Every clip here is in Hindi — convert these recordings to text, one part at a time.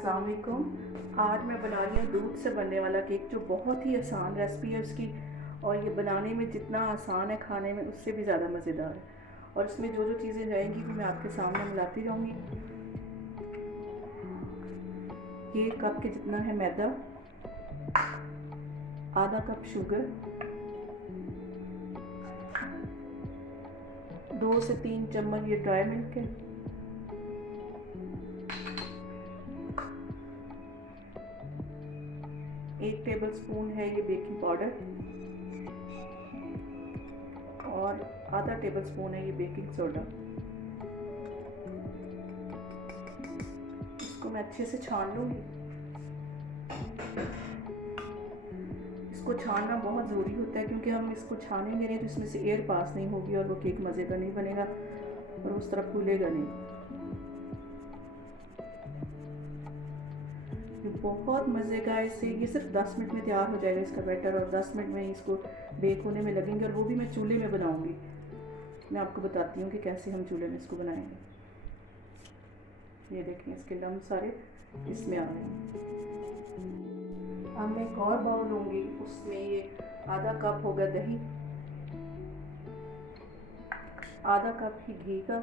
अस्सलाम वालेकुम। आज मैं बना रही हूँ दूध से बनने वाला केक, जो बहुत ही आसान रेसिपी है उसकी, और ये बनाने में जितना आसान है खाने में उससे भी ज़्यादा मज़ेदार है। और इसमें जो जो चीज़ें जाएंगी वो मैं आपके सामने मिलाती जाऊँगी। ये कप के जितना है मैदा, आधा कप शुगर, 2 से 3 चम्मच ये ड्राई मिल्क है, 1 टेबल स्पून है ये बेकिंग पाउडर, और आधा टेबल स्पून है ये बेकिंग सोडा। इसको मैं अच्छे से छान लूँगी। इसको छानना बहुत ज़रूरी होता है, क्योंकि हम इसको छानेंगे नहीं तो इसमें से एयर पास नहीं होगी और वो केक मज़े का नहीं बनेगा और उस तरह फूलेगा नहीं। ये बहुत मज़े का है। इससे ये सिर्फ 10 मिनट में तैयार हो जाएगा इसका बैटर, और 10 मिनट में इसको बेक होने में लगेंगे, और वो भी मैं चूल्हे में बनाऊंगी। मैं आपको बताती हूँ कि कैसे हम चूल्हे में इसको बनाएंगे। ये देखें, इसके लम्ब सारे इसमें आ रहे हैं। अब मैं एक और बाउल लूँगी, उसमें ये आधा कप होगा दही, आधा कप ही घी का,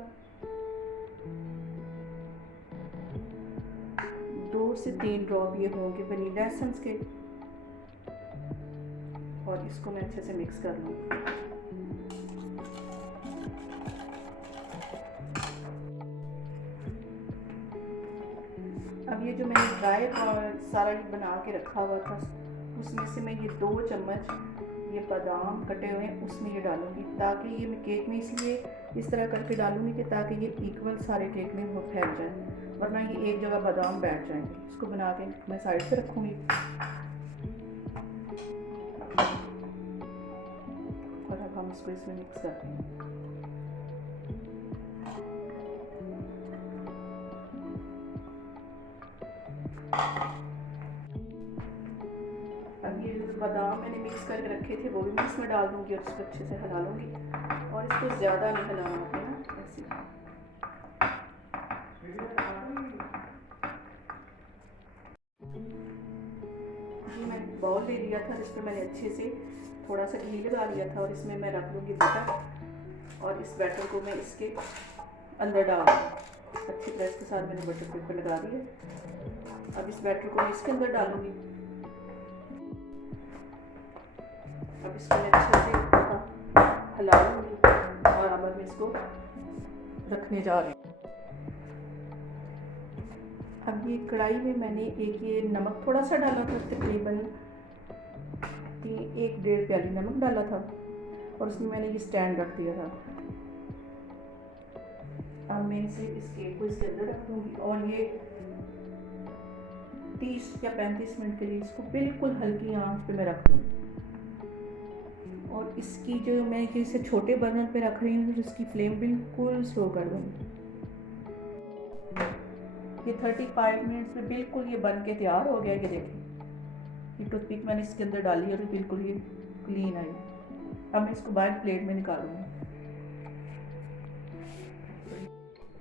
2 से 3 ड्रॉप ये होंगे वनीला एसेंस के, और इसको मैं अच्छे से मिक्स कर लूँगी। अब ये जो मैंने ड्राई और सारा ये बना के रखा हुआ था, उसमें से मैं ये 2 चम्मच ये बादाम कटे हुए हैं उसमें ये डालूँगी, ताकि ये मैं केक में इसलिए इस तरह करके डालूँगी कि ताकि ये इक्वल सारे केक में वो फैल जाए, वरना ये एक जगह बादाम बैठ जाएंगे। इसको बना के मैं साइड पे रखूँगी, और अब हम इसको इसमें मिक्स करते हैं। अब ये बादाम मैंने मिक्स करके रखे थे वो भी मैं इसमें डाल दूँगी, और इसको अच्छे से हिला लूँगी, और इसको ज़्यादा नहीं हिलाना है ना, ऐसे। ये मैं बाउल ले लिया था जिस पर मैंने अच्छे से थोड़ा सा घी लगा लिया था, और इसमें मैं रख लूँगी बटर, और इस बैटर को मैं इसके अंदर डाल दूँगी। अच्छी तरह इसके साथ मैंने बटर पेपर लगा दिया। अब इस बैटर को मैं इसके अंदर डालूँगी। अब इसको मैं अच्छे से हिला लूँगी, और अब मैं इसको रखने जा रही हूँ। अब ये कढ़ाई में मैंने एक ये नमक थोड़ा सा डाला था, तकरीबन 1-1.5 प्याली नमक डाला था, और उसमें मैंने ये स्टैंड रख दिया था। अब मैं इसे इस केक को इसके अंदर रख दूँगी, और ये 30 या 35 मिनट के लिए इसको बिल्कुल हल्की आंच पे मैं रख दूँगी। और इसकी जो मैं इसे छोटे बर्नर पे रख रही हूँ, जिसकी फ्लेम बिल्कुल स्लो कर दूँगी। ये 35 मिनट्स में बिल्कुल ये बन के तैयार हो गया। ये देखिए, ये टूथपिक मैंने इसके अंदर डाली है और बिल्कुल ये क्लीन आई। अब मैं इसको बाहर प्लेट में निकालूंगी।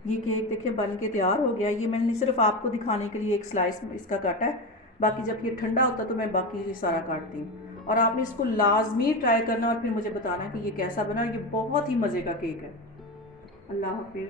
ये केक देखिए बन के तैयार हो गया। ये मैंने सिर्फ आपको दिखाने के लिए एक स्लाइस इसका काटा है, बाकी जब ये ठंडा होता तो मैं बाकी ये सारा काटती हूँ। और आपने इसको लाजमी ट्राई करना और फिर मुझे बताना कि ये कैसा बना। ये बहुत ही मज़े का केक है। अल्लाह हाफिज़।